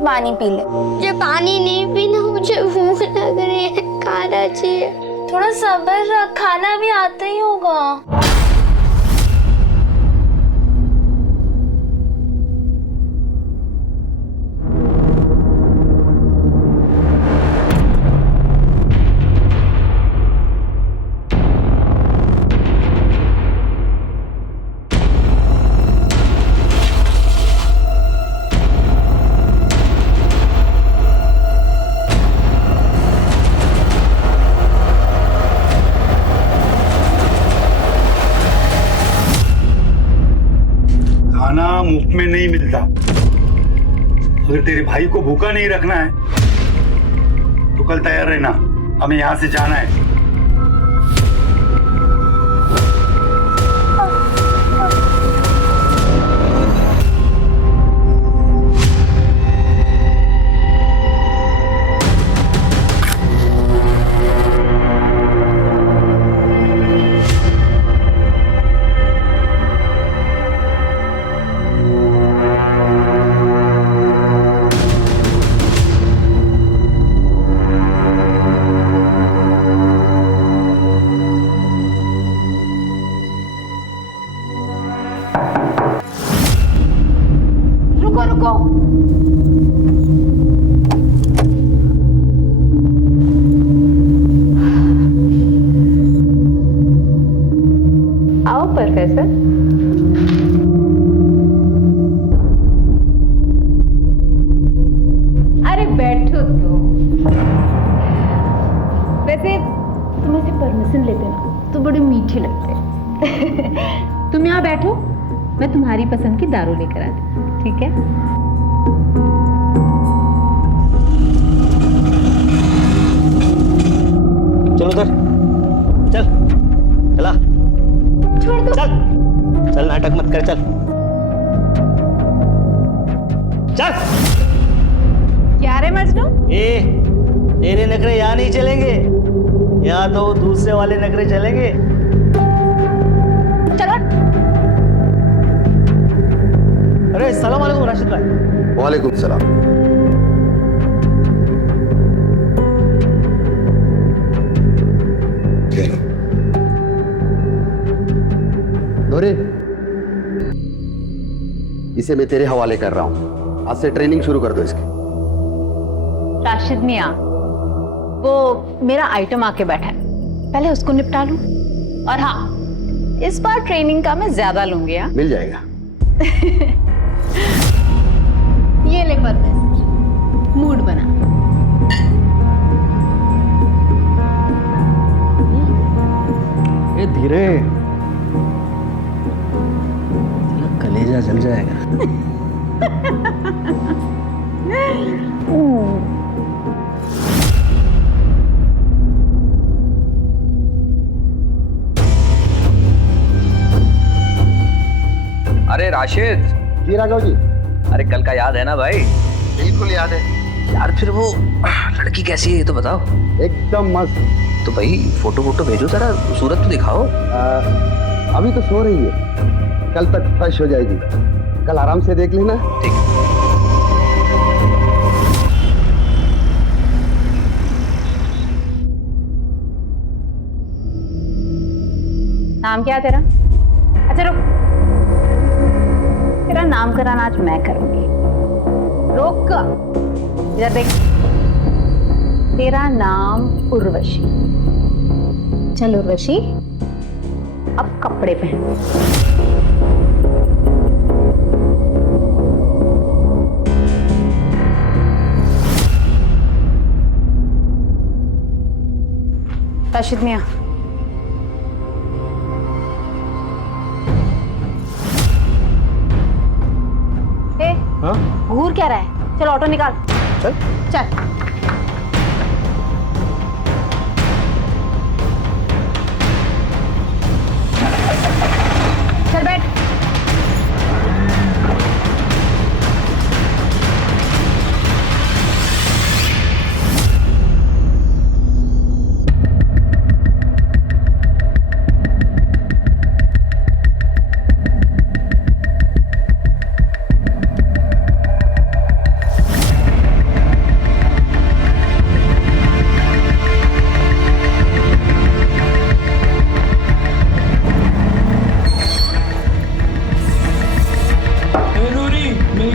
पानी पी ले। मुझे पानी नहीं पीना, मुझे भूख लग रही है, खाना चाहिए। थोड़ा सब्र रख, खाना भी आता ही होगा। खाना मुफ्त में नहीं मिलता। अगर तेरे भाई को भूखा नहीं रखना है तो कल तैयार रहना, हमें यहाँ से जाना है। रुको रुको, आओ प्रोफेसर। अरे बैठो तो। वैसे तुम ऐसे परमिशन लेते ना तो बड़े मीठे लगते। तुम यहाँ बैठो, मैं तुम्हारी पसंद की दारू लेकर आती हूँ, ठीक है? चलो सर, चल चला, छोड़ दो। चल चल, नाटक मत कर, चल चल। क्या रे मजनू? ए, तेरे नखरे यहाँ नहीं चलेंगे, यहाँ तो दूसरे वाले नखरे चलेंगे। चलो। अरे सलाम वालेकुम राशिद भाई। वालेकुम सलाम। नूरी, इसे मैं तेरे हवाले कर रहा हूं। आज से ट्रेनिंग शुरू कर दो इसकी। राशिद मियाँ, वो मेरा आइटम आके बैठा है, पहले उसको निपटा लूं। और हाँ, इस बार ट्रेनिंग का मैं ज्यादा लूंगी। हाँ, मिल जाएगा। ये ले प्रोफेसर, मूड बना। ए धीरे, कलेजा जल जाएगा। अरे राशिद। जी राघव जी। अरे कल का याद है ना भाई? बिल्कुल याद है यार, फिर वो लड़की कैसी है ये तो बताओ। एकदम मस्त। तो भाई फोटो वोटो भेजो जरा, सूरत तो दिखाओ। अभी तो सो रही है, कल तक फ्रेश हो जाएगी, कल आराम से देख लेना। ठीक है। नाम क्या है तेरा? अच्छा रुक, तेरा नामकरण आज मैं करूंगी। रुक, इधर देख। तेरा नाम उर्वशी। चल उर्वशी, अब कपड़े पहन। राशिद मियाँ, घूर क्या रहा है? चल ऑटो निकाल। चल चल। चल बैठ।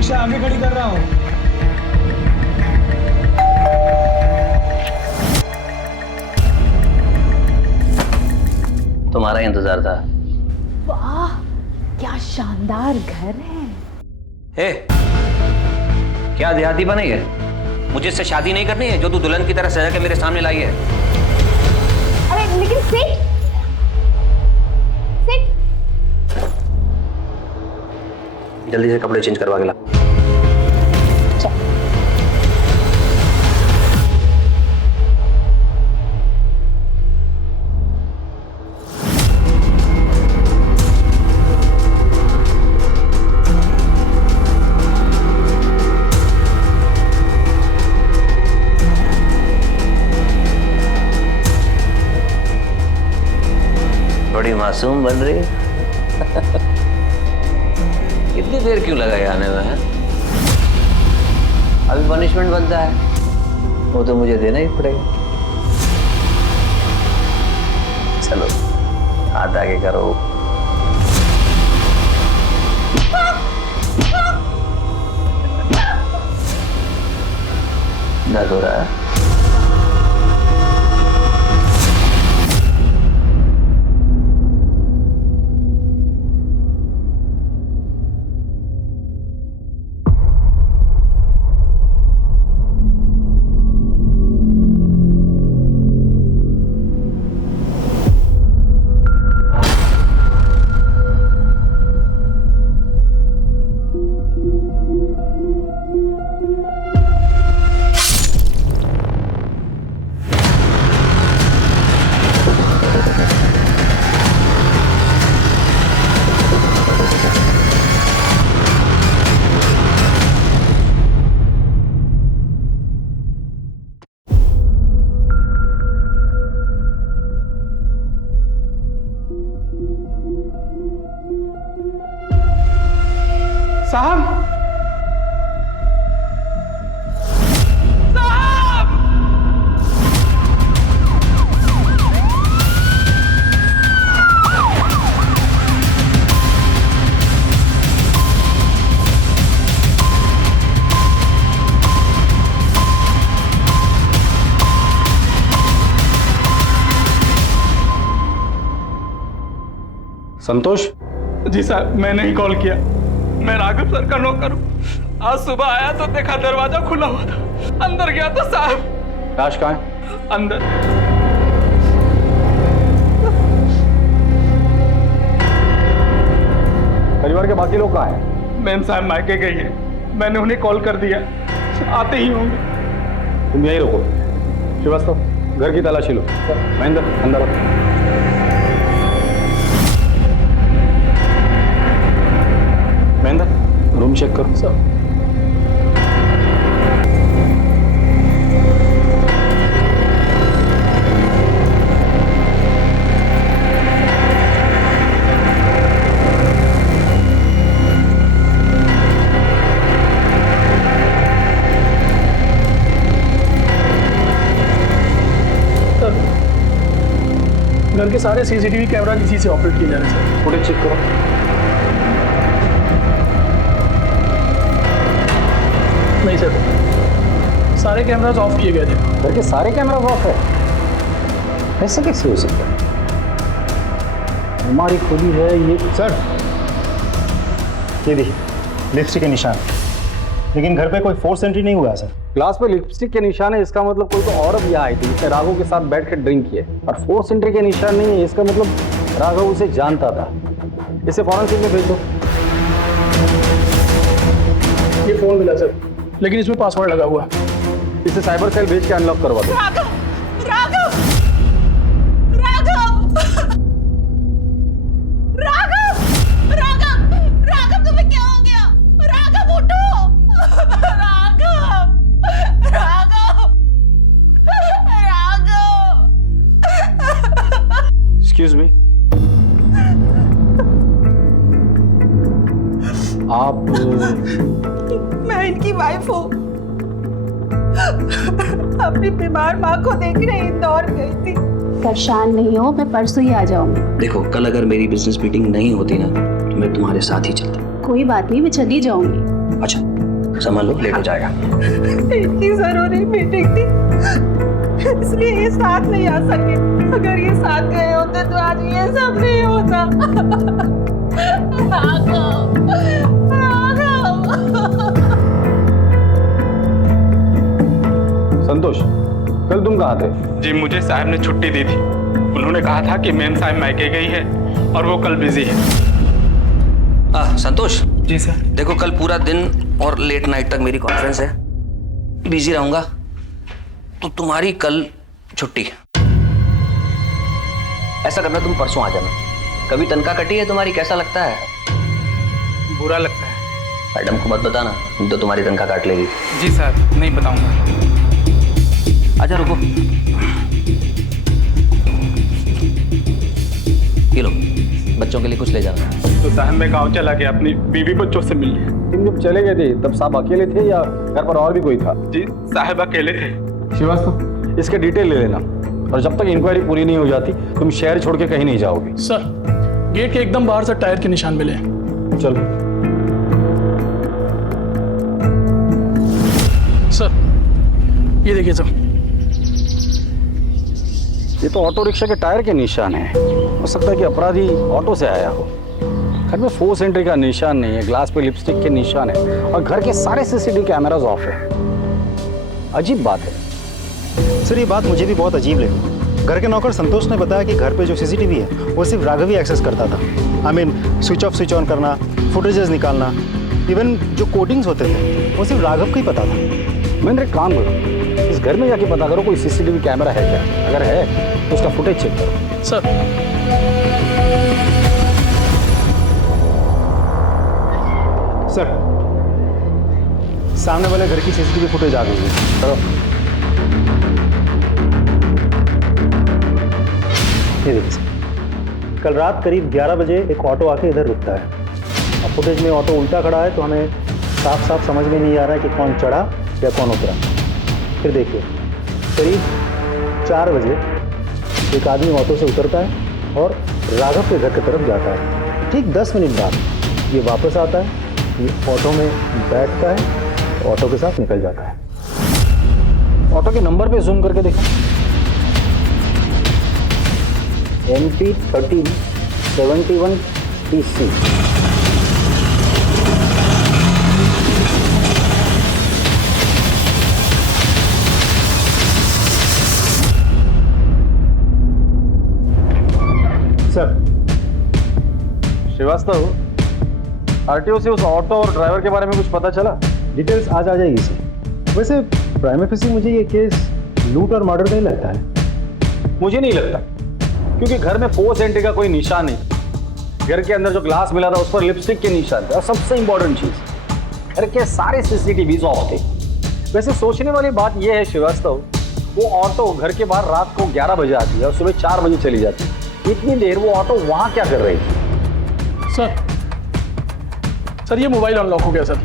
रिक्शा आगे खड़ी कर रहा हूँ। तुम्हारा ही इंतजार था। वाह, क्या शानदार घर है। हे, क्या देहाती बनी है? मुझे इससे शादी नहीं करनी है जो तू दुल्हन की तरह सजा के मेरे सामने लाई है। अरे लेकिन सेठ, जल्दी से कपड़े चेंज करवा के ला। बड़ी मासूम बन रही है। इतनी देर क्यों लगाई आने में है? अभी पनिशमेंट बनता है, वो तो मुझे देना ही पड़ेगा। चलो हाथ आगे करो। दर्द हो रहा है? साहब, संतोष? जी साहब, मैंने ही कॉल किया। मैं राघव सर का नौकर हूँ। आज सुबह आया तो देखा दरवाजा खुला हुआ था, अंदर गया तो साहब। लाश कहाँ है? अंदर। परिवार के बाकी लोग कहाँ हैं? मैम साहब मायके गई है, मैंने उन्हें कॉल कर दिया, आते ही होंगे। तुम यही रुको। श्रीवास्तव, घर की तलाशी लो। महेंद्र, अंदर आओ। महेंद्र, रूम चेक करो। सर, घर के सारे सीसीटीवी कैमरा इसी से ऑपरेट किए जा रहे हैं सर। फुटेज चेक करो। नहीं सर, सारे कैमरास ऑफ किए गए थे। घर के सारे कैमरा ऑफ है? ऐसा कैसे हो सकता है? हमारी खुदी है ये। सर, ये देखिए लिपस्टिक के निशान, लेकिन घर पे कोई फोर्स एंट्री नहीं हुआ है सर। ग्लास पे लिपस्टिक के निशान है, इसका मतलब कोई तो औरत यहाँ आई थी जिसने राघव के साथ बैठ कर ड्रिंक किए, और फोर्स एंट्री के निशान नहीं है, इसका मतलब राघव उसे जानता था। इसे फॉरेंसिक में भेज दो। ये फोन मिला सर, लेकिन इसमें पासवर्ड लगा हुआ है। इसे साइबर सेल भेज के अनलॉक करवा दो। राघव, राघव, राघव, राघव, राघव, राघव, तुम्हें क्या हो गया? राघव उठो, राघव, राघव, राघव। एक्सक्यूज मी, आप? मैं इनकी वाइफ हूँ। अपनी बीमार माँ को देखने इंदौर गई थी। परेशान नहीं हो, मैं परसों ही आ जाऊंगी। देखो, कल अगर मेरी बिजनेस मीटिंग नहीं होती ना तो मैं तुम्हारे साथ ही चलता। कोई बात नहीं, मैं चली जाऊंगी। अच्छा, संभाल लो, लेट हो जाएगा। इनकी जरूरी मीटिंग थी, इसलिए ये साथ नहीं आ सके। अगर ये साथ गए होते तो आज ये सब नहीं होता। संतोष, कल तुम कहाँ थे? जी मुझे साहब ने छुट्टी दी थी। उन्होंने कहा था कि मेम साहब मायके गई है और वो कल बिजी है। संतोष जी सर। देखो, कल पूरा दिन और लेट नाइट तक मेरी कॉन्फ्रेंस है, बिजी रहूंगा, तो तुम्हारी कल छुट्टी। ऐसा करना, तुम परसों आ जाना। कभी तनख्वाह कटी है तुम्हारी, कैसा लगता है? बुरा लगता है। मैडम को मत बताना, तो तुम्हारी तनख्वाह काट लेगी। जी सर, नहीं बताऊंगा। आजा, रुको। ये लो, बच्चों के लिए कुछ ले जाना। तो साहब मैं गाँव चला गया अपनी बीवी बच्चों से मिलने। तुम जब चले गए थे तब साहब अकेले थे या घर पर और भी कोई था? जी साहब अकेले थे। श्रीवास्तव, इसके डिटेल ले लेना, और जब तक इंक्वायरी पूरी नहीं हो जाती तुम शहर छोड़ के कहीं नहीं जाओगे। सर, गेट के एकदम बाहर से टायर के निशान मिले। चलो। सर, ये देखिए सर, ये तो ऑटो रिक्शा के टायर के निशान है। हो सकता है कि अपराधी ऑटो से आया हो। घर में फोर्स एंट्री का निशान नहीं है, ग्लास पे लिपस्टिक के निशान है, और घर के सारे सीसीटीवी कैमरास ऑफ है। अजीब बात है। सर ये बात मुझे भी बहुत अजीब लगी। घर के नौकर संतोष ने बताया कि घर पे जो सीसीटीवी है वो सिर्फ राघव ही एक्सेस करता था। I mean switch off switch on करना, फुटेजेस निकालना, इवन जो कोडिंग्स होते थे वो सिर्फ राघव को ही पता था। महेंद्र, एक काम करो, इस घर में जाके पता करो कोई सीसीटीवी कैमरा है क्या। अगर है तो उसका फुटेज चेक करो। सर, सर सामने वाले घर की सीसीटीवी फुटेज आ गई है। चलो। ये देखिए सर, कल रात करीब 11 बजे एक ऑटो आके इधर रुकता है। अब फुटेज में ऑटो उल्टा खड़ा है, तो हमें साफ साफ समझ में नहीं आ रहा है कि कौन चढ़ा या कौन उतरा। फिर देखिए, करीब 4 बजे एक आदमी ऑटो से उतरता है और राघव के घर की तरफ जाता है। ठीक 10 मिनट बाद ये वापस आता है, ये ऑटो में बैठता है, ऑटो के साथ निकल जाता है। ऑटो के नंबर पे जूम करके देखो। MP1371TC। सर, श्रीवास्तव, आरटीओ से उस ऑटो और ड्राइवर के बारे में कुछ पता चला? डिटेल्स आज आ जाएगी सर। वैसे प्राइम फेसी मुझे ये केस लूट और मर्डर का ही लगता है। मुझे नहीं लगता, क्योंकि घर में फोर्स एंट्री का कोई निशान नहीं। घर के अंदर जो ग्लास मिला था उस पर लिपस्टिक के निशान थे, और सबसे इंपॉर्टेंट चीज, घर के सारे सीसीटीवी ऑफ थे। वैसे सोचने वाली बात यह है श्रीवास्तव, वो ऑटो घर के बाहर रात को 11 बजे आती है और सुबह 4 बजे चली जाती है। इतनी देर वो ऑटो वहां क्या कर रही थी? सर ये मोबाइल अनलॉक हो गया सर,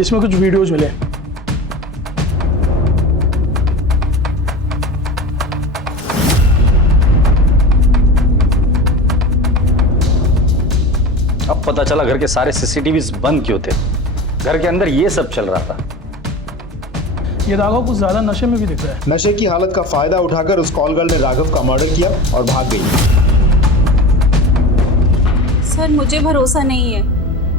इसमें कुछ वीडियोज मिले। अब पता चला घर के सारे सीसीटीवी बंद क्यों थे। घर के अंदर ये सब चल रहा था। ये राघव कुछ ज्यादा नशे में भी दिख रहा है। नशे की हालत का फायदा उठाकर उस कॉल गर्ल ने राघव का मर्डर किया और भाग गई। सर मुझे भरोसा नहीं है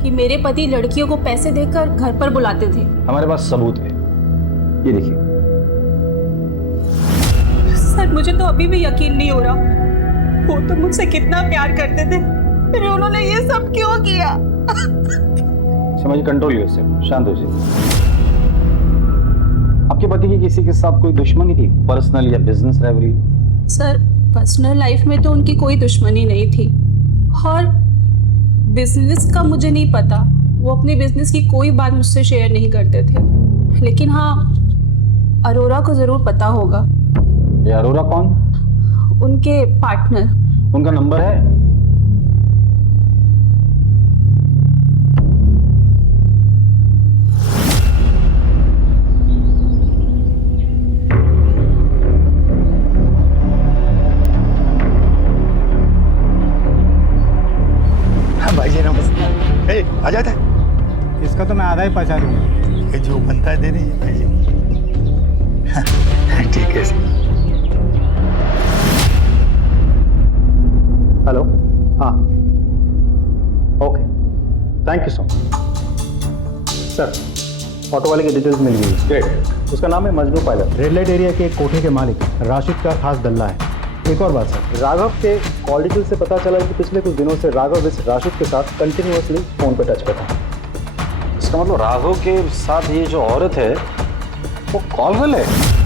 कि मेरे पति लड़कियों को पैसे देकर घर पर बुलाते थे। हमारे पास सबूत है, ये देखिए। सर मुझे तो अभी भी यकीन नहीं हो रहा, वो तो मुझसे कितना प्यार करते थे, फिर उन्होंने ये सब क्यों किया? समझिए, कंट्रोल यूर, शांत हो जाइए। आपके पति की किसी के साथ कोई दुश्मनी थी, पर्सनल या business rivalry? Sir personal life में तो उनकी कोई दुश्मनी नहीं थी, और बिजनेस का मुझे नहीं पता। वो अपने बिजनेस की कोई बात मुझसे शेयर नहीं करते थे, लेकिन हाँ अरोरा को जरूर पता होगा। ये अरोरा कौन? उनके पार्टनर। उनका नंबर है? भाई जी नमस्ते। आ जाता है। इसका तो मैं आधा ही पचा दूंगा। ये जो बनता है दे दीजिए भाई जी। ठीक है सर। हेलो, हाँ, okay, thank you so much. Sir, auto वाले की डिटेल्स मिल गई। ग्रेट। उसका नाम है Majnu pilot, red light area के एक कोठे के मालिक राशिद का खास दल्ला है। एक और बात सर, राघव के कॉल डिटेल से पता चला कि पिछले कुछ दिनों से राघव इस राशिद के साथ कंटिन्यूअसली फोन पे टच पे था। इसका मतलब राघव के साथ ये जो औरत है वो कॉल गर्ल है।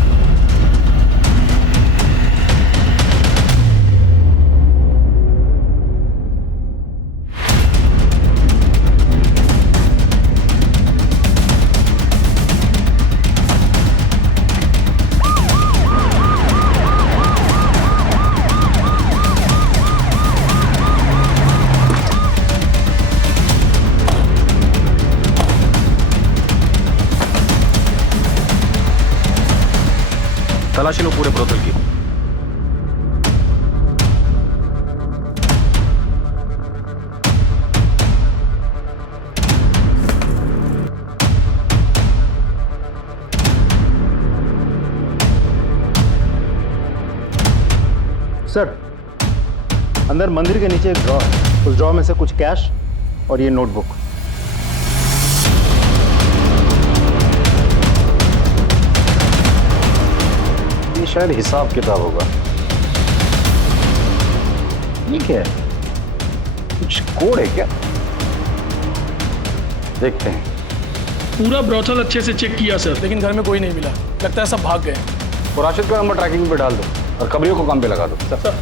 तलाशी लो पूरे ब्रोथल की। सर, अंदर मंदिर के नीचे एक ड्रॉ है, उस ड्रॉ में से कुछ कैश और ये नोटबुक। ये शायद हिसाब किताब होगा। ये क्या है? कुछ कोड है क्या? देखते हैं। पूरा ब्रोथल अच्छे से चेक किया सर, लेकिन घर में कोई नहीं मिला। लगता है सब भाग गए। तो राशिद का नंबर ट्रैकिंग पे डाल दो और कबरियों को काम पे लगा दो। सर,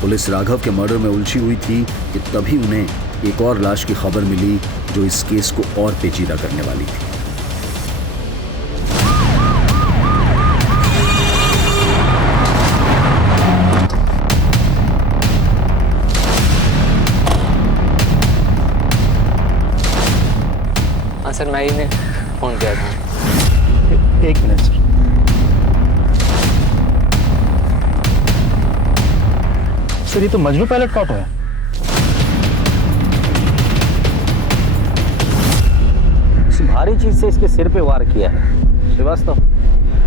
पुलिस राघव के मर्डर में उलझी हुई थी कि तभी उन्हें एक और लाश की खबर मिली जो इस केस को और पेचीदा करने वाली थी। हाँ सर, मैं ही ने फोन किया था। एक मिनट सर। सर, ये तो मजनू पायलट का ऑटो है। किसी भारी चीज से इसके सिर पे वार किया है। श्रीवास्तव,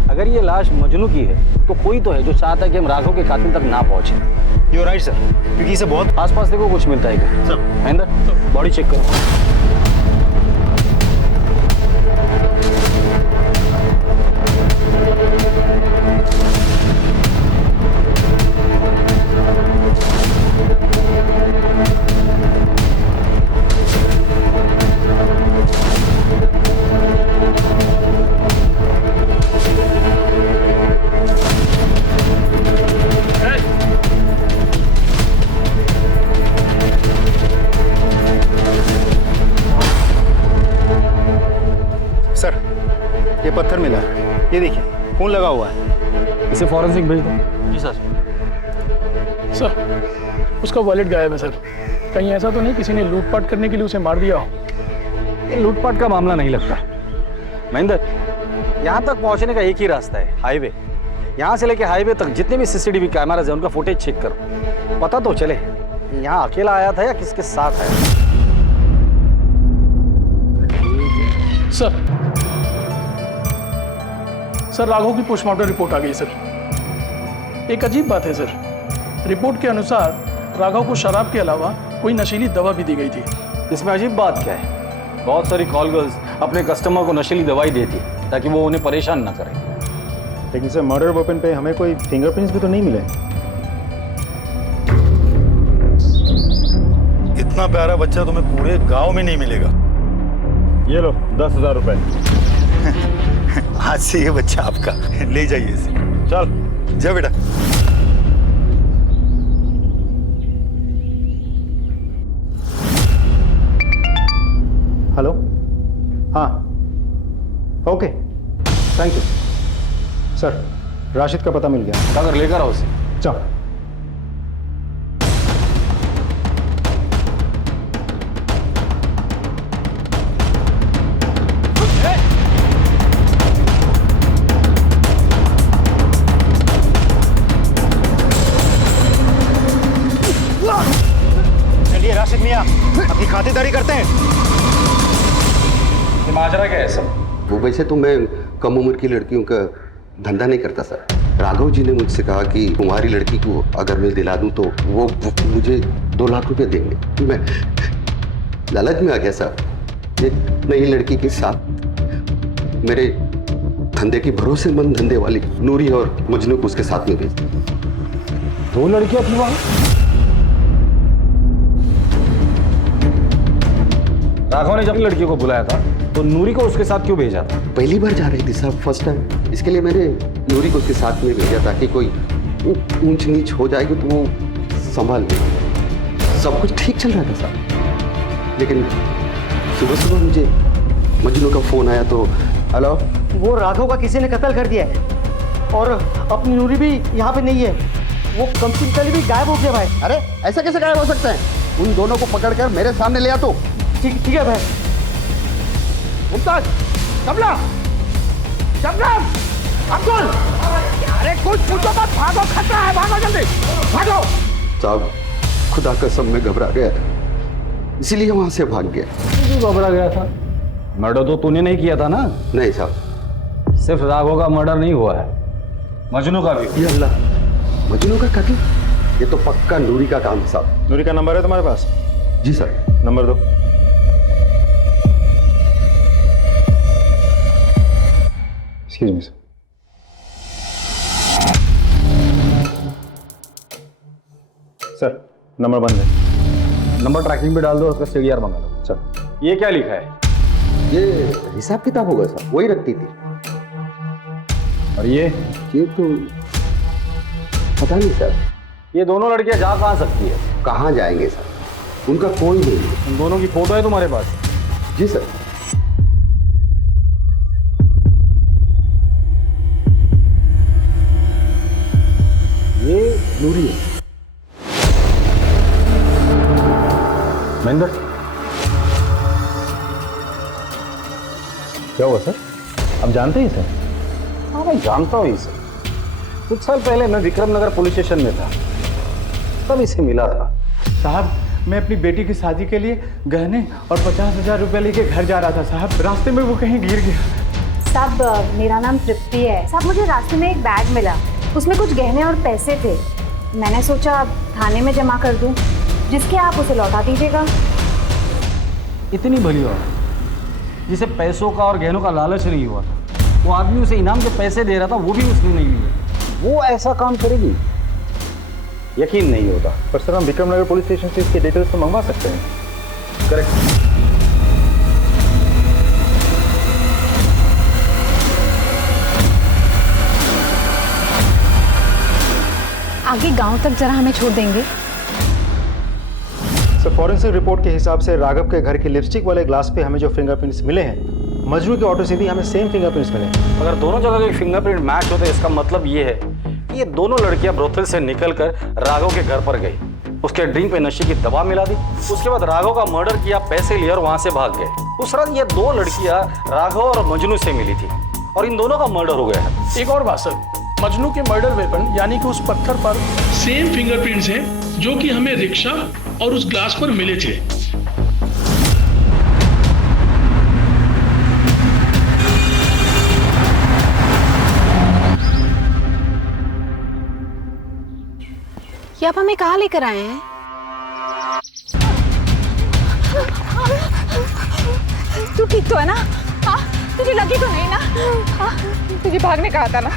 अगर ये लाश मजनू की है तो कोई तो है जो चाहता है कि हम राघव के कातिल तक ना पहुंचे। यू राइट सर, क्योंकि इसे बहुत आसपास देखो कुछ मिलता है क्या? सर, महेंद्र, बॉडी चेक करो। सर, ये पत्थर मिला है, ये देखिए खून लगा हुआ है। इसे फॉरेंसिक भेज दो। जी सर। सर, उसका वॉलेट गायब है सर। कहीं ऐसा तो नहीं किसी ने लूटपाट करने के लिए उसे मार दिया हो? ये लूटपाट का मामला नहीं लगता। महेंद्र, यहाँ तक पहुँचने का एक ही रास्ता है, हाईवे। यहाँ से लेके हाईवे तक जितने भी सीसीटीवी कैमराज हैं उनका फुटेज चेक करो, पता तो चले यहाँ अकेला आया था या किसके साथ आया। सर, राघव की पोस्टमार्टम रिपोर्ट आ गई सर। एक अजीब बात है सर, रिपोर्ट के अनुसार राघव को शराब के अलावा कोई नशीली दवा भी दी गई थी। इसमें अजीब बात क्या है? बहुत सारी कॉल गर्ल्स अपने कस्टमर को नशीली दवाई देती ताकि वो उन्हें परेशान ना करें। लेकिन सर, मर्डर वेपन पे हमें कोई फिंगरप्रिंट्स भी तो नहीं मिले। इतना प्यारा बच्चा तुम्हें पूरे गांव में नहीं मिलेगा। ये लो 10,000 रुपए। आज से ये बच्चा आपका, ले जाइए इसे। चल जा बेटा। हेलो, हाँ, okay, thank you sir. Rashid का पता मिल गया। अगर लेकर आओ उसे। चल। चलिए राशिद मियां, अपनी खातिरदारी करते हैं। ये माजरा क्या है सब? वो वैसे तो मैं कम उम्र की लड़कियों का धंधा नहीं करता सर। राघव जी ने मुझसे कहा कि तुम्हारी लड़की को अगर मैं दिला दूं तो वो मुझे 2 लाख रुपए देंगे। मैं लालच में आ गया सर। एक नई लड़की के साथ मेरे धंधे की भरोसेमंद धंधे वाली नूरी और मजनू को उसके साथ में भेज दी। 2 लड़कियां थी वहां? राघव ने जब लड़की को बुलाया था तो नूरी को उसके साथ क्यों भेजा था? पहली बार जा रही थी साहब, फर्स्ट टाइम। इसके लिए मैंने नूरी को उसके साथ में भेजा ताकि कोई ऊंच नीच हो जाएगी तो वो संभाल ले। सब कुछ ठीक चल रहा था साहब, लेकिन सुबह सुबह मुझे मजनू का फोन आया तो हेलो, वो राघव का किसी ने कत्ल कर दिया है और अपनी नूरी भी यहाँ पे नहीं है। वो कंप्लीटली भी गायब हो गया भाई। अरे ऐसा कैसे गायब हो सकते हैं? उन दोनों को पकड़कर मेरे सामने ले आ तो। ठीक है भाई। मुमताज, कमला, शबनम, अब्दुल, अरे कुछ पूछो मत, भागो, खतरा है, भागो जल्दी, भागो। साहब खुदा कसम में घबरा गया, इसीलिए वहां से भाग गया। क्यों घबरा गया था? मर्डर तो तूने नहीं किया था ना? नहीं साहब। सिर्फ राघव का मर्डर नहीं हुआ है, मजनू का भी। ये अल्लाह, मजनू का कत्ल? ये तो पक्का नूरी का काम है साहब। नूरी का नंबर है तुम्हारे पास? जी सर। नंबर दो। Excuse me sir. Sir number बंद है। नंबर ट्रैकिंग पे डाल दो, उसका सीडीआर मंगा लो। सर ये क्या लिखा है? ये हिसाब किताब होगा सर, वही रखती थी। और ये तो पता नहीं सर। ये दोनों लड़कियां जा कहाँ सकती है? कहाँ जाएंगे सर, उनका कोई नहीं है। उन दोनों की फोटो है तुम्हारे पास? जी सर। ये नूरी है। महेंद्र क्या हुआ सर? आप जानते हैं इसे? हाँ मैं जानता हूँ इसे। कुछ साल पहले मैं विक्रम नगर पुलिस स्टेशन में था, तब इसे मिला था। साहब मैं अपनी बेटी की शादी के लिए गहने और 50,000 रुपया लेके घर जा रहा था साहब, रास्ते में वो कहीं गिर गया। साहब मेरा नाम तृप्ति है। साहब मुझे रास्ते में एक बैग मिला, उसमें कुछ गहने और पैसे थे। मैंने सोचा थाने में जमा कर दूं, जिसके आप उसे लौटा दीजिएगा। इतनी भली औरत जिसे पैसों का और गहनों का लालच नहीं हुआ था, वो आदमी उसे इनाम के पैसे दे रहा था, वो भी उसने नहीं लिए। वो ऐसा काम करेगी? यकीन नहीं होता। पर सर हम विक्रमनगर पुलिस स्टेशन से इसके डिटेल्स तो मंगवा सकते हैं। करेक्ट। आगे गांव तक जरा हमें छोड़ देंगे? सर फॉरेंसिक रिपोर्ट के हिसाब से राघव के घर के लिपस्टिक वाले ग्लास पे हमें जो फिंगरप्रिंट्स मिले हैं, मजनू के ऑटो से भी हमें सेम फिंगरप्रिंट्स मिले हैं। अगर दोनों जगह के फिंगरप्रिंट मैच होते, इसका मतलब ये है कि ये दोनों लड़कियां ब्रोथल से निकलकर राघव के घर पर गई, उसके ड्रिंक पे नशे की दवा मिला दी, उसके बाद राघव का मर्डर किया, पैसे लिए और वहां से भाग गए। उस रात ये 2 लड़कियां राघव और मजनू से मिली थी और इन दोनों का मर्डर हो गया है। एक और बात सर, मजनू के मर्डर वेपन यानी कि उस पत्थर पर सेम फिंगरप्रिंट्स हैं जो कि हमें रिक्शा और उस ग्लास पर मिले थे। ये आप हमें कहाँ लेकर आए हैं? तू ठीक तो है ना? हाँ तुझे लगी तो नहीं ना? हाँ तुझे भागने कहा था ना,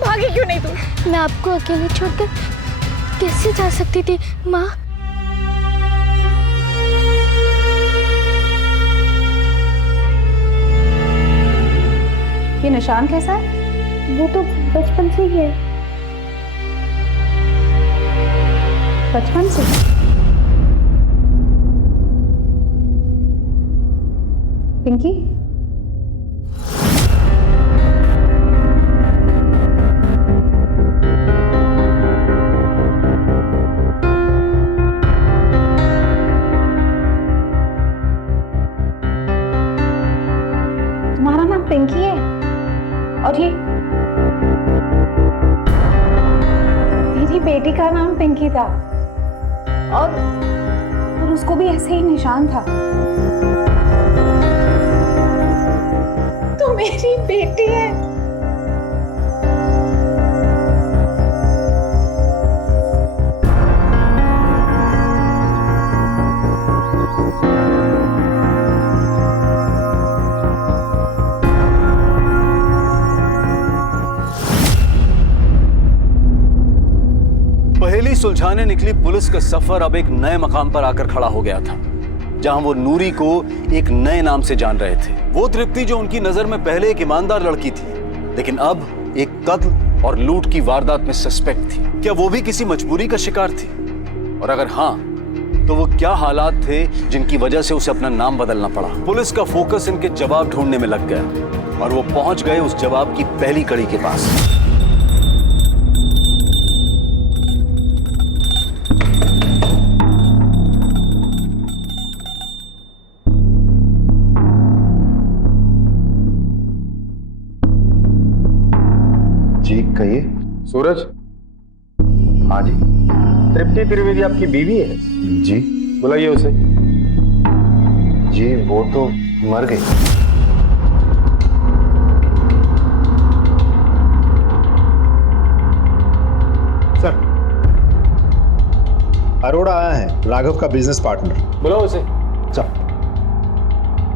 भागी क्यों नहीं तू? मैं आपको अकेले छोड़कर कैसे जा सकती थी माँ? ये निशान कैसा है? वो तो बचपन से ही है। बचपन से? पिंकी तुम्हारा नाम पिंकी है और ये मेरी बेटी का नाम पिंकी था और उसको भी ऐसे ही निशान था। मेरी बेटी है। पहेली सुलझाने निकली पुलिस का सफर अब एक नए मकाम पर आकर खड़ा हो गया था, जहां वो नूरी को एक नए नाम से जान रहे थे। वो तृप्ति जो उनकी नजर में पहले एक ईमानदार लड़की थी, लेकिन अब एक कत्ल और लूट की वारदात में सस्पेक्ट थी। क्या वो भी किसी मजबूरी का शिकार थी? और अगर हाँ, तो वो क्या हालात थे जिनकी वजह से उसे अपना नाम बदलना पड़ा? पुलिस का फोकस इनके जवाब ढूंढने में लग गया और वो पहुंच गए उस जवाब की पहली कड़ी के पास। जी कहिए। सूरज। हाँ जी। तृप्ति त्रिवेदी आपकी बीवी है? जी। बुलाइए उसे। जी वो तो मर गई। सर, अरोड़ा आया है, राघव का बिजनेस पार्टनर। बुलाओ उसे।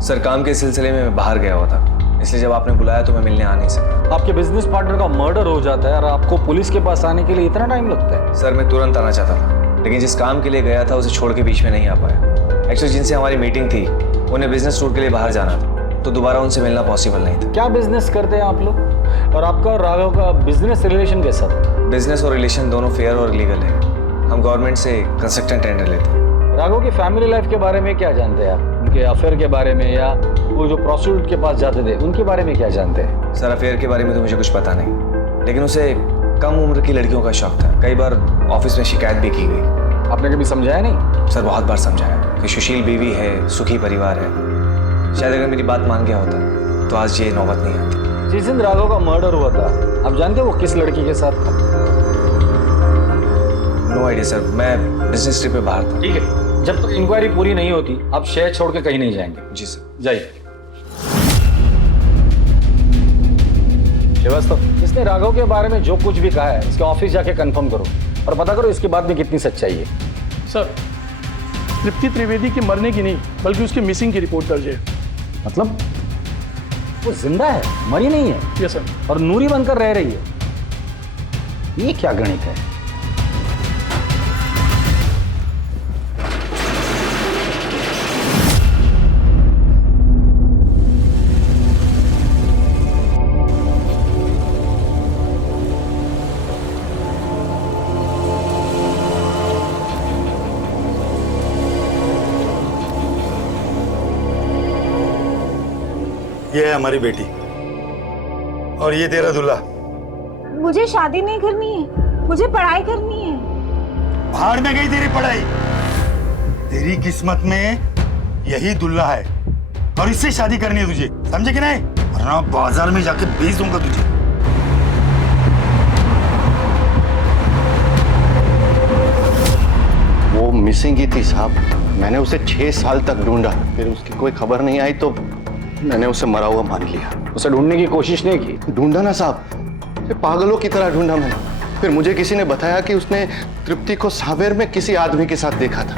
सर, काम के सिलसिले में मैं बाहर गया हुआ था, इसलिए जब आपने बुलाया तो मैं मिलने आ नहीं सका। आपके बिजनेस पार्टनर का मर्डर हो जाता है और आपको पुलिस के पास आने के लिए इतना टाइम लगता है? सर, मैं तुरंत आना चाहता था, लेकिन जिस काम के लिए गया था उसे छोड़ के बीच में नहीं आ पाया। एक्चुअली जिनसे हमारी मीटिंग थी उन्हें बिजनेस टूर के लिए बाहर जाना था, तो दोबारा उनसे मिलना पॉसिबल नहीं था। क्या बिजनेस करते हैं आप लोग? और आपका और राघव का बिजनेस रिलेशन कैसा था? बिजनेस और रिलेशन दोनों फेयर और लीगल है। हम गवर्नमेंट से कंस्ट्रक्शन टेंडर लेते हैं। राघव की फैमिली लाइफ के बारे में क्या जानते हैं आप? उनके अफेयर के बारे में, या वो जो प्रोस्टिट्यूट के पास जाते थे उनके बारे में क्या जानते हैं? सर, अफेयर के बारे में तो मुझे कुछ पता नहीं, लेकिन उसे कम उम्र की लड़कियों का शौक था। कई बार ऑफिस में शिकायत भी की गई। आपने कभी समझाया नहीं? सर, बहुत बार समझाया कि सुशील बीवी है, सुखी परिवार है। शायद अगर मेरी बात मान गया होता तो आज ये नौबत नहीं आती। जिस दिन राघव का मर्डर हुआ था, आप जानते हो वो किस लड़की के साथ था? नो आइडिया सर, मैं बिजनेस ट्रिप पे बाहर था। ठीक है, जब तक इंक्वायरी पूरी नहीं होती आप शहर छोड़ के कहीं नहीं जाएंगे। जी सर। जाइए। श्रीवास्तव, इसने राघव के बारे में जो कुछ भी कहा है इसके ऑफिस जाके कंफर्म करो और पता करो इसकी बात में कितनी सच्चाई है। सर, तृप्ति त्रिवेदी के मरने की नहीं बल्कि उसके मिसिंग की रिपोर्ट दर्ज है। मतलब वो जिंदा है, मरी नहीं है? Yes sir. और नूरी बनकर रह रही है? ये क्या गणित है? ये है हमारी बेटी और ये तेरा दूल्हा। मुझे शादी नहीं करनी है, मुझे पढ़ाई करनी है। भाड़ में गई तेरी पढ़ाई। तेरी किस्मत में यही दूल्हा है और इससे शादी करनी है तुझे, समझे कि नहीं? वरना बाजार में जाके बेच दूंगा तुझे। वो मिसिंग ही थी साहब। मैंने उसे 6 साल तक ढूंढा, फिर उसकी कोई खबर नहीं आई तो मैंने उसे मरा हुआ मान लिया। उसे ढूंढने की कोशिश नहीं की? ढूंढा ना साहब, पागलों की तरह ढूंढा मैंने। फिर मुझे किसी ने बताया कि उसने तृप्ति को सावेर में किसी आदमी के साथ देखा था।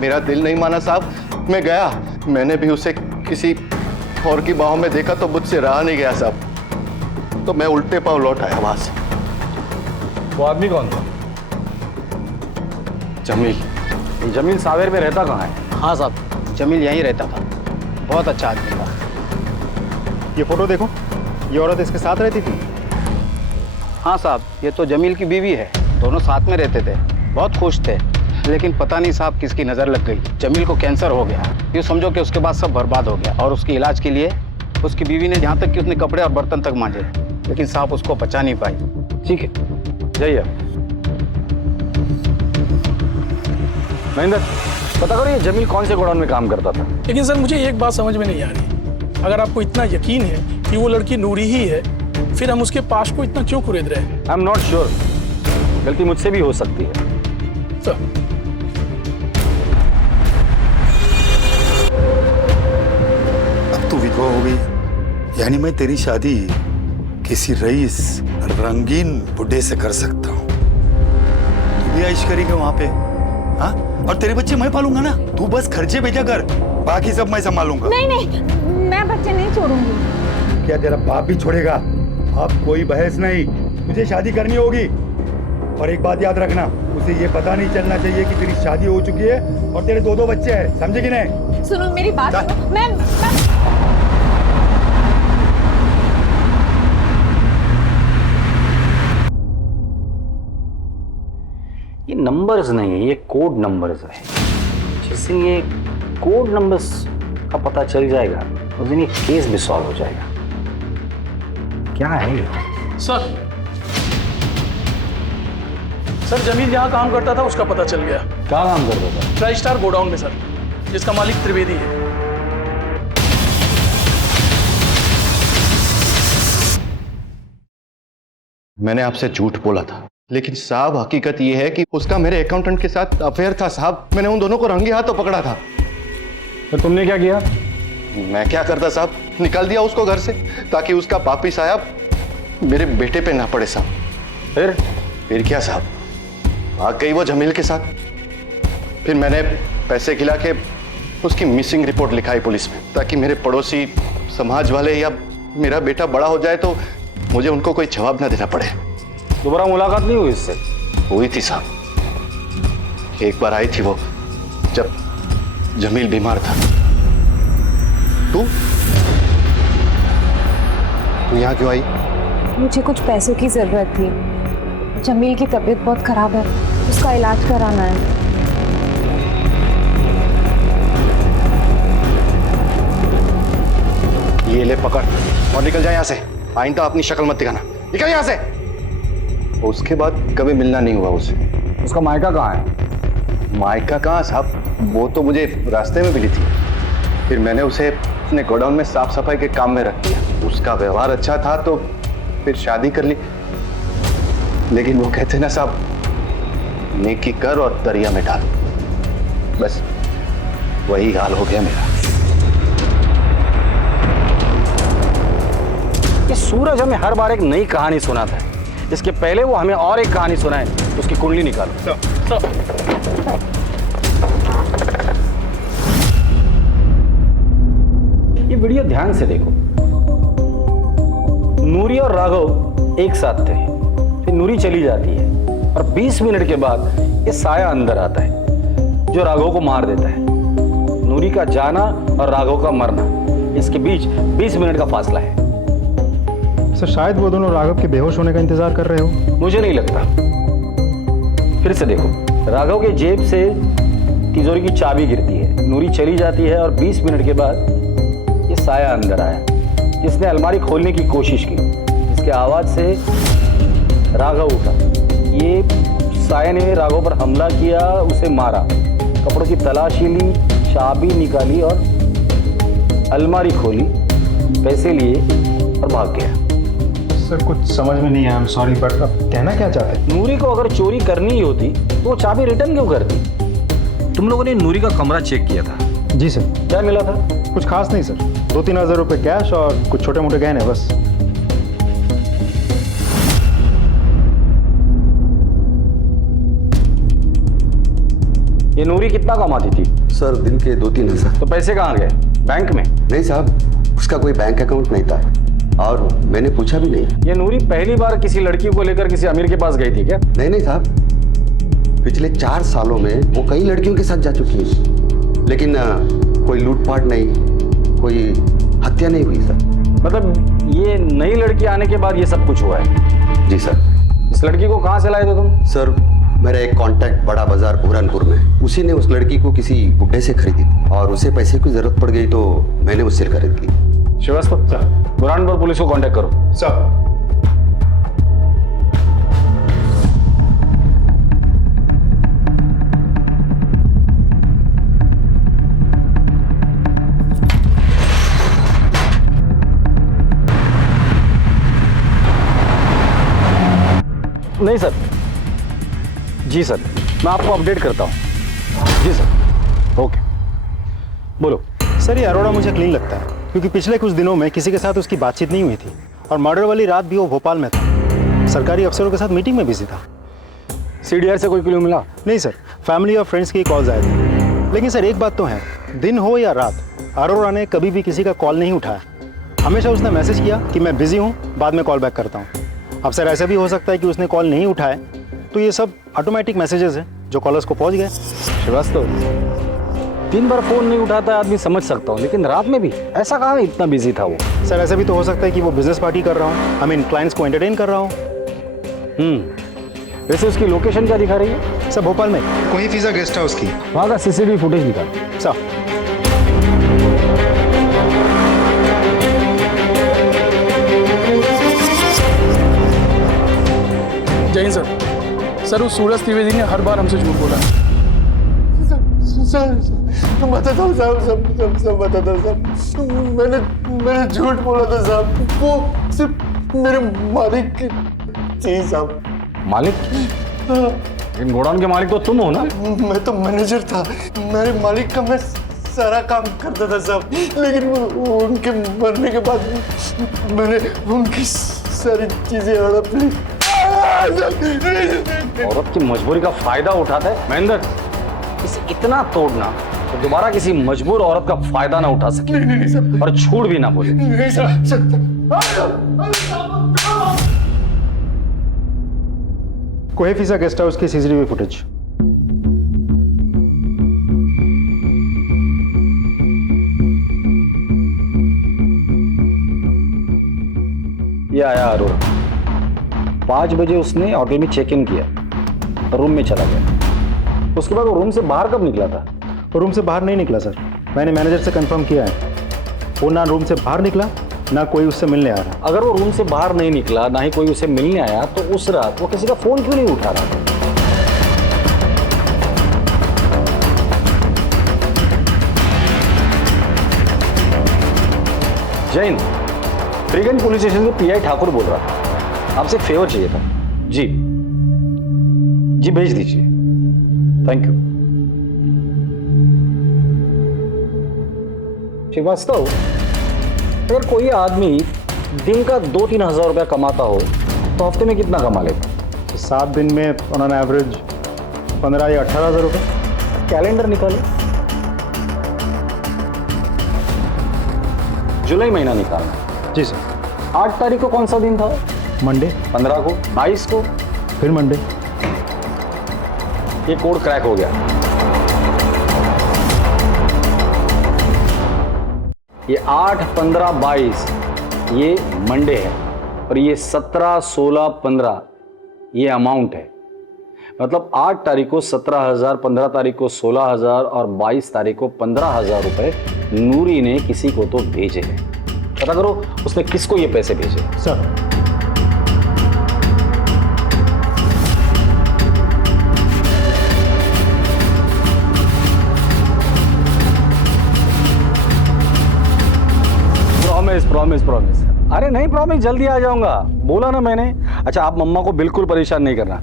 मेरा दिल नहीं माना साहब, मैं गया। मैंने भी उसे किसी और की बाहों में देखा तो मुझसे रहा नहीं गया साहब, तो मैं उल्टे पांव लौट आया वहां से। वो आदमी कौन था? जमील। जमील सावेर में रहता कहाँ है? हाँ साहब, जमील यहीं रहता था। बहुत अच्छा आदमी था। ये फोटो देखो, ये औरत इसके साथ रहती थी। हाँ साहब, ये तो जमील की बीवी है। दोनों साथ में रहते थे, बहुत खुश थे। लेकिन पता नहीं साहब किसकी नज़र लग गई। जमील को कैंसर हो गया। यूँ समझो कि उसके बाद सब बर्बाद हो गया। और उसके इलाज के लिए उसकी बीवी ने यहाँ तक कि उसने कपड़े और बर्तन तक मांजे, लेकिन साहब उसको बचा नहीं पाई। ठीक है, जाइए। महेंद्र, पता करो ये जमील कौन से गोडाउन में काम करता था? लेकिन सर मुझे एक बात समझ में नहीं आ रही। अगर आपको इतना यकीन है कि वो लड़की नूरी ही है, फिर हम उसके पास को इतना क्यों कुरेद रहे हैं? आई एम नॉट श्योर, गलती मुझसे भी हो सकती है। सर, अब तू विधवा हो गई, यानी मैं तेरी शादी किसी रईस रंगीन बुड्ढे से कर सकता हूँ। तू भी ऐश करेगा वहां पे, हाँ? और तेरे बच्चे मैं पालूंगा ना, तू बस खर्चे भेजा कर, बाकी सब मैं संभालूंगा। नहीं नहीं, मैं बच्चे नहीं छोड़ूंगी। क्या तेरा बाप भी छोड़ेगा? अब कोई बहस नहीं, तुझे शादी करनी होगी। और एक बात याद रखना, उसे ये पता नहीं चलना चाहिए कि तेरी शादी हो चुकी है और तेरे 2 बच्चे हैं, समझे कि नहीं? सुनो मेरी बात, मैं ये नंबर्स नहीं है, ये कोड नंबर्स है। जिस दिन ये कोड नंबर्स का पता चल जाएगा उस दिन ये केस भी सॉल्व हो जाएगा। क्या है ये? सर जमील जहाँ काम करता था उसका पता चल गया। क्या काम करता था? ट्राई स्टार गोडाउन में सर, जिसका मालिक त्रिवेदी है। मैंने आपसे झूठ बोला था, लेकिन साहब हकीकत ये है कि उसका मेरे अकाउंटेंट के साथ अफेयर था साहब। मैंने उन दोनों को रंगे हाथों पकड़ा था। तो तुमने क्या किया? मैं क्या करता साहब, निकाल दिया उसको घर से ताकि उसका पापी साहब मेरे बेटे पे ना पड़े साहब। फिर क्या साहब, भाग गई वो जमील के साथ। फिर मैंने पैसे खिला के उसकी मिसिंग रिपोर्ट लिखाई पुलिस में, ताकि मेरे पड़ोसी समाज वाले या मेरा बेटा बड़ा हो जाए तो मुझे उनको कोई जवाब ना देना पड़े। दोबारा मुलाकात नहीं हुई इससे? हुई थी साहब, एक बार आई थी वो जब जमील बीमार था। तू यहाँ क्यों आई? मुझे कुछ पैसों की जरूरत थी। जमील की तबीयत बहुत खराब है, उसका इलाज कराना है। ये ले पकड़ और निकल जाए यहाँ से। आइंदा अपनी शक्ल मत दिखाना, निकल यहाँ से। उसके बाद कभी मिलना नहीं हुआ उससे। उसका मायका कहाँ है? मायका कहाँ साहब, वो तो मुझे रास्ते में मिली थी। फिर मैंने उसे अपने गोडाउन में साफ सफाई के काम में रख दिया। उसका व्यवहार अच्छा था तो फिर शादी कर ली। लेकिन वो कहते ना साहब, नेकी कर और दरिया में डाल, बस वही हाल हो गया मेरा। ये सूरज हमें हर बार एक नई कहानी सुनाता है। इसके पहले वो हमें और एक कहानी सुनाए, उसकी कुंडली निकालो। ये वीडियो ध्यान से देखो। नूरी और राघव एक साथ थे, फिर नूरी चली जाती है और 20 मिनट के बाद ये साया अंदर आता है जो राघव को मार देता है। नूरी का जाना और राघव का मरना, इसके बीच 20 मिनट का फासला है। सर शायद वो दोनों राघव के बेहोश होने का इंतजार कर रहे हो। मुझे नहीं लगता। फिर से देखो, राघव के जेब से तिजोरी की चाबी गिरती है, नूरी चली जाती है और 20 मिनट के बाद ये साया अंदर आया जिसने अलमारी खोलने की कोशिश की। इसके आवाज से राघव उठा। ये साया ने राघव पर हमला किया, उसे मारा, कपड़ों की तलाशी ली, चाबी निकाली और अलमारी खोली, पैसे लिए और भाग गया। सर कुछ समझ में नहीं आया, आई एम सॉरी, बट आप कहना क्या चाहते हैं? नूरी को अगर चोरी करनी ही होती तो वो चाबी रिटर्न क्यों करती? तुम लोगों ने नूरी का कमरा चेक किया था? जी सर। क्या मिला था? कुछ खास नहीं सर, 2-3 हज़ार रुपए कैश और कुछ छोटे मोटे गहने बस। ये नूरी कितना कमाती थी? सर दिन के 2-3 हज़ार। तो पैसे कहाँ गए? बैंक में? नहीं साहब, उसका कोई बैंक अकाउंट नहीं था और मैंने पूछा भी नहीं। ये नूरी पहली बार किसी लड़की को लेकर किसी अमीर के पास गई थी क्या? नहीं साहब, पिछले 4 सालों में वो कई लड़कियों के साथ जा चुकी है, लेकिन कोई लूटपाट नहीं, कोई हत्या नहीं हुई सर। मतलब ये नई लड़की आने के बाद ये सब कुछ हुआ है? जी सर। इस लड़की को कहाँ से लाए थे तुम? सर मेरा एक कांटेक्ट बड़ा बाजार बुरहानपुर में, उसी ने उस लड़की को किसी बुड्ढे से खरीदी थी और उसे पैसे की जरूरत पड़ गई तो मैंने उससे खरीद ली। श्रीवास्तव सर, बुरहानपुर पुलिस को कांटेक्ट करो। सर। नहीं सर। जी सर, मैं आपको अपडेट करता हूँ। जी सर, ओके। बोलो। सर ये अरोड़ा मुझे क्लीन लगता है, क्योंकि पिछले कुछ दिनों में किसी के साथ उसकी बातचीत नहीं हुई थी और मर्डर वाली रात भी वो भोपाल में था, सरकारी अफसरों के साथ मीटिंग में बिजी था। CDR से कोई क्लू मिला? नहीं सर, फैमिली और फ्रेंड्स की कॉल्स आए थे। लेकिन सर एक बात तो है, दिन हो या रात, अरोरा ने कभी भी किसी का कॉल नहीं उठाया। हमेशा उसने मैसेज किया कि मैं बिजी हूँ, बाद में कॉल बैक करता हूँ। अब सर ऐसा भी हो सकता है कि उसने कॉल नहीं उठाए तो ये सब ऑटोमेटिक मैसेजेस हैं जो कॉलर्स को पहुँच गए। श्रीवास्तव, 3 बार फोन नहीं उठाता है आदमी समझ सकता हूँ, लेकिन रात में भी ऐसा कहाँ इतना बिजी था वो? सर ऐसा भी तो हो सकता है कि वो बिजनेस पार्टी कर रहा हूँ, आई मीन क्लाइंट्स को एंटरटेन कर रहा हूँ। वैसे उसकी लोकेशन क्या दिखा रही है? सर भोपाल में कोई फिजा गेस्ट हाउस की वहाँ का CCTV फुटेज निकाल। सर जय हिंद सर उस सूरज त्रिवेदी ने हर बार हमसे झूठ बोला। सर बताता हूँ साहब, सब बताता हूँ साहब। मैंने झूठ बोला था साहब, वो सिर्फ मेरे मालिक की थी साहब। मालिक? इन गोडाउन के मालिक तो तुम हो ना? मैं तो मैनेजर था, मेरे मालिक का मैं सारा काम करता था साहब, लेकिन उनके मरने के बाद मैंने उनकी सारी चीजें हड़प ली। औरत की मजबूरी का फायदा उठाता है महेंद्र। इसे इतना तोड़ना तो दोबारा किसी मजबूर औरत का फायदा ना उठा सके। नहीं, और झूठ भी ना बोले। नहीं कोई फिजा गेस्ट हाउस की CCTV फुटेज। ये आया अरोरा, 5 बजे उसने होटल में चेक इन किया, रूम में चला गया। उसके बाद वो रूम से बाहर कब निकला था? वो रूम से बाहर नहीं निकला सर, मैंने मैनेजर से कंफर्म किया है। वो ना रूम से बाहर निकला, ना कोई उससे मिलने आ रहा। अगर वो रूम से बाहर नहीं निकला, ना ही कोई उसे मिलने आया, तो उस रात वो किसी का फोन क्यों नहीं उठा रहा था? जैन, फ्रीगंज पुलिस स्टेशन से PI ठाकुर बोल रहा था, आपसे एक फेवर चाहिए था। जी भेज दीजिए, थैंक यू। श्रीवास्तव, अगर कोई आदमी दिन का 2-3 हज़ार रुपया कमाता हो तो हफ्ते में कितना कमा लेता? तो 7 दिन में ऑन एवरेज 15 या 18 हज़ार रुपये। कैलेंडर निकालो, जुलाई महीना निकालना। जी सर। 8 तारीख को कौन सा दिन था? मंडे। 15 को, 22 को, फिर मंडे। ये कोड क्रैक हो गया। ये 8, 15, 22 ये मंडे है और ये 17, 16, 15 ये अमाउंट है। मतलब 8 तारीख को 17,000, 15 तारीख को 16,000 और 22 तारीख को 15,000 रुपए नूरी ने किसी को तो भेजे हैं। पता करो उसने किसको ये पैसे भेजे। Sir promise. अरे नहीं प्रॉमिस, जल्दी आ जाऊंगा, बोला ना मैंने। अच्छा आप मम्मा को बिल्कुल परेशान नहीं करना।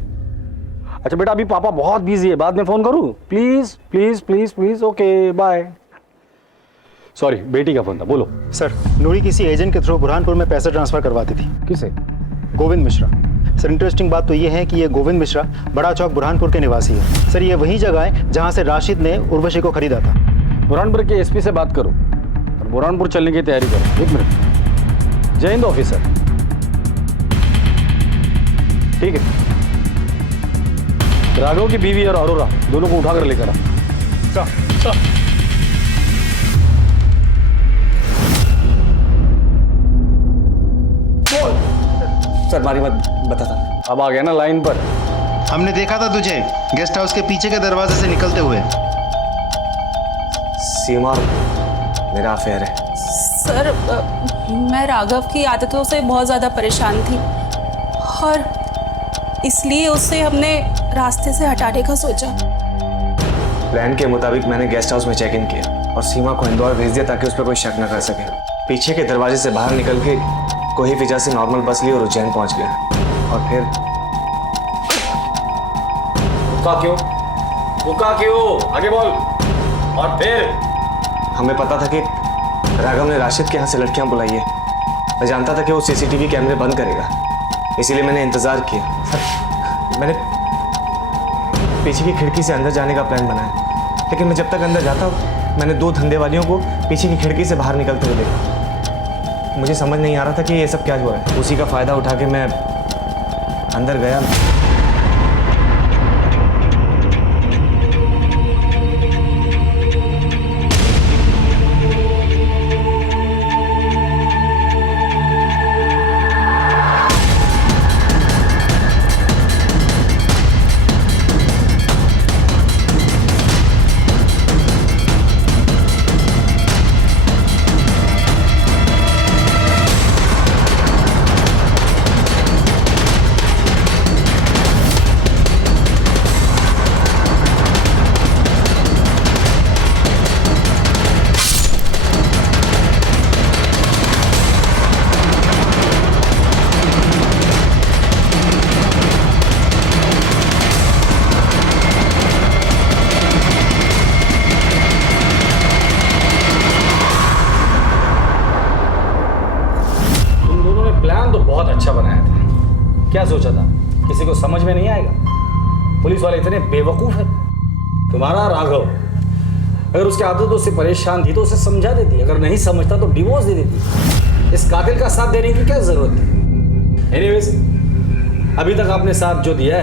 अच्छा बेटा अभी पापा बहुत बिजी है, बाद में फोन करूं? Please please please please. Okay bye. Sorry बेटी का फोन था, बोलो। सर नूरी किसी एजेंट के थ्रू बुरहानपुर में पैसे ट्रांसफर करवाती थी। किसे? गोविंद मिश्रा। सर इंटरेस्टिंग बात तो ये है कि ये गोविंद मिश्रा बड़ा चौक बुरहानपुर के निवासी है। सर ये वही जगह है जहां से राशिद ने उर्वशी को खरीदा था। बुरहानपुर के SP से बात करो और बुरहानपुर चलने की तैयारी करो। 1 मिनट। जय हिंद ऑफिसर। ठीक है, राघव की बीवी और अरोरा दोनों को उठाकर लेकर आ। सर मारी मत बताता। अब आ गया ना लाइन पर। हमने देखा था तुझे गेस्ट हाउस के पीछे के दरवाजे से निकलते हुए। सीमा मेरा अफेयर है। सर मैं राघव की आदतों से बहुत ज़्यादा परेशान थी और इसलिए उससे हमने रास्ते से हटाने का सोचा। प्लान के मुताबिक मैंने गेस्ट हाउस में चेक इन किया और सीमा को इंदौर भेज दिया ताकि उस पर कोई शक न कर सके। पीछे के दरवाजे से बाहर निकल के कोई फिजा से नॉर्मल बस ली और उज्जैन पहुंच गया। और फिर रुका क्यों? आगे बोल। और फिर हमें पता था कि राघव ने राशिद के यहाँ से लड़कियां बुलाई है। मैं जानता था कि वो सीसीटीवी कैमरे बंद करेगा, इसीलिए मैंने इंतजार किया। सर, मैंने पीछे की खिड़की से अंदर जाने का प्लान बनाया, लेकिन मैं जब तक अंदर जाता हूँ मैंने 2 धंधेवालियों को पीछे की खिड़की से बाहर निकलते हुए देखा। मुझे समझ नहीं आ रहा था कि ये सब क्या हो रहा है। उसी का फायदा उठा के मैं अंदर गया। बहुत अच्छा बनाया था। क्या सोचा था किसी को समझ में नहीं आएगा? पुलिस वाले इतने बेवकूफ है। तुम्हारा राघव अगर उसकी आदतों से परेशान थी तो उसे समझा देती, अगर नहीं समझता तो डिवोर्स दे देती। इस कातिल का साथ देने की क्या जरूरत थी? एनीवेज, अभी तक आपने साथ जो दिया है